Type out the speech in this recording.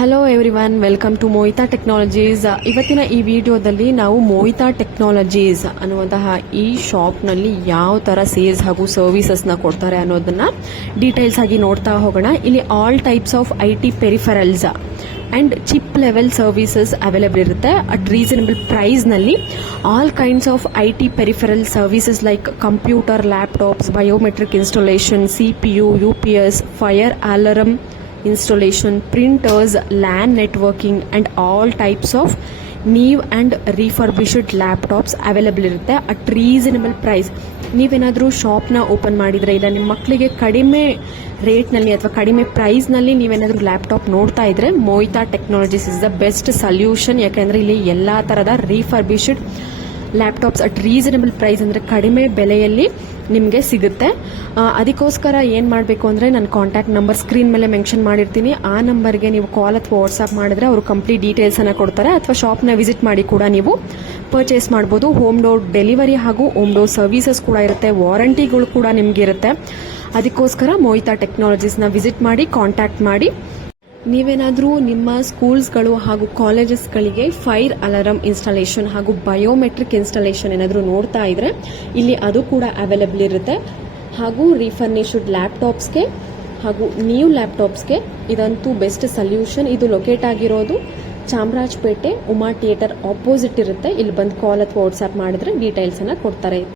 Hello everyone, welcome to Mohita Technologies. ಇವತ್ತಿನ ಈ ವಿಡಿಯೋದಲ್ಲಿ ನಾವು ಮೋಹಿತಾ ಟೆಕ್ನಾಲಜೀಸ್ ಅನ್ನುವಂತಹ ಈ ಶಾಪ್ನಲ್ಲಿ ಯಾವ ಥರ ಸೇಲ್ಸ್ ಹಾಗೂ ಸರ್ವಿಸಸ್ನ ಕೊಡ್ತಾರೆ ಅನ್ನೋದನ್ನ ಡೀಟೇಲ್ಸ್ ಆಗಿ ನೋಡ್ತಾ ಹೋಗೋಣ. ಇಲ್ಲಿ all types of IT peripherals and chip level services available ಇರುತ್ತೆ ಅಟ್ ರೀಸನಬಲ್ ಪ್ರೈಸ್ನಲ್ಲಿ. All kinds of IT peripheral services like computer, laptops, biometric installation, CPU, UPS, fire alarm installation, printers, LAN networking and all types of new and refurbished laptops available ಇರುತ್ತೆ at reasonable price. ನೀವೇನಾದರೂ ಶಾಪ್ನ open ಮಾಡಿದರೆ ಇಲ್ಲ ನಿಮ್ಮ ಮಕ್ಕಳಿಗೆ ಕಡಿಮೆ ರೇಟ್ನಲ್ಲಿ ಅಥವಾ ಕಡಿಮೆ ಪ್ರೈಸ್ನಲ್ಲಿ ನೀವೇನಾದರೂ ಲ್ಯಾಪ್ಟಾಪ್ ನೋಡ್ತಾ ಇದ್ರೆ Mohita Technologies is the best solution. ಯಾಕೆಂದರೆ ಇಲ್ಲಿ ಎಲ್ಲ ಥರದ refurbished laptops at reasonable price ಅಂದರೆ ಕಡಿಮೆ ಬೆಲೆಯಲ್ಲಿ ನಿಮಗೆ ಸಿಗುತ್ತೆ. ಅದಕ್ಕೋಸ್ಕರ ಏನು ಮಾಡಬೇಕು ಅಂದರೆ ನನ್ನ ಕಾಂಟ್ಯಾಕ್ಟ್ ನಂಬರ್ ಸ್ಕ್ರೀನ್ ಮೇಲೆ ಮೆನ್ಷನ್ ಮಾಡಿರ್ತೀನಿ. ಆ ನಂಬರ್ಗೆ ನೀವು ಕಾಲ್ ಅಥವಾ ವಾಟ್ಸ್ಆಪ್ ಮಾಡಿದ್ರೆ ಅವರು ಕಂಪ್ಲೀಟ್ ಡೀಟೇಲ್ಸನ್ನು ಕೊಡ್ತಾರೆ. ಅಥವಾ ಶಾಪ್ನ ವಿಸಿಟ್ ಮಾಡಿ ಕೂಡ ನೀವು ಪರ್ಚೇಸ್ ಮಾಡ್ಬೋದು. ಹೋಮ್ ಡೋರ್ ಡೆಲಿವರಿ ಹಾಗೂ ಹೋಮ್ ಡೋರ್ ಸರ್ವಿಸಸ್ ಕೂಡ ಇರುತ್ತೆ, ವಾರಂಟಿಗಳು ಕೂಡ ನಿಮಗೆ ಇರುತ್ತೆ. ಅದಕ್ಕೋಸ್ಕರ ಮೋಹಿತಾ ಟೆಕ್ನಾಲಜೀಸ್ನ ವಿಸಿಟ್ ಮಾಡಿ, ಕಾಂಟ್ಯಾಕ್ಟ್ ಮಾಡಿ. ನೀವೇನಾದರೂ ನಿಮ್ಮ ಸ್ಕೂಲ್ಸ್ಗಳು ಹಾಗೂ ಕಾಲೇಜಸ್ಗಳಿಗೆ ಫೈರ್ ಅಲಾರಮ್ ಇನ್ಸ್ಟಾಲೇಷನ್ ಹಾಗೂ ಬಯೋಮೆಟ್ರಿಕ್ ಇನ್ಸ್ಟಾಲೇಷನ್ ಏನಾದರೂ ನೋಡ್ತಾ ಇದ್ರೆ ಇಲ್ಲಿ ಅದು ಕೂಡ ಅವೈಲೇಬಲ್ ಇರುತ್ತೆ. ಹಾಗೂ ರೀಫರ್ನಿಶ್ಡ್ ಲ್ಯಾಪ್ಟಾಪ್ಸ್ಗೆ ಹಾಗೂ ನ್ಯೂ ಲ್ಯಾಪ್ಟಾಪ್ಸ್ಗೆ ಇದಂತೂ ಬೆಸ್ಟ್ ಸೊಲ್ಯೂಷನ್. ಇದು ಲೊಕೇಟ್ ಆಗಿರೋದು ಚಾಮರಾಜಪೇಟೆ ಉಮಾ ಥಿಯೇಟರ್ ಆಪೋಸಿಟ್ ಇರುತ್ತೆ. ಇಲ್ಲಿ ಬಂದು ಕಾಲ್ ಅಥವಾ ವಾಟ್ಸ್ಆ್ಯಪ್ ಮಾಡಿದ್ರೆ ಡೀಟೇಲ್ಸನ್ನು ಕೊಡ್ತಾರೆ.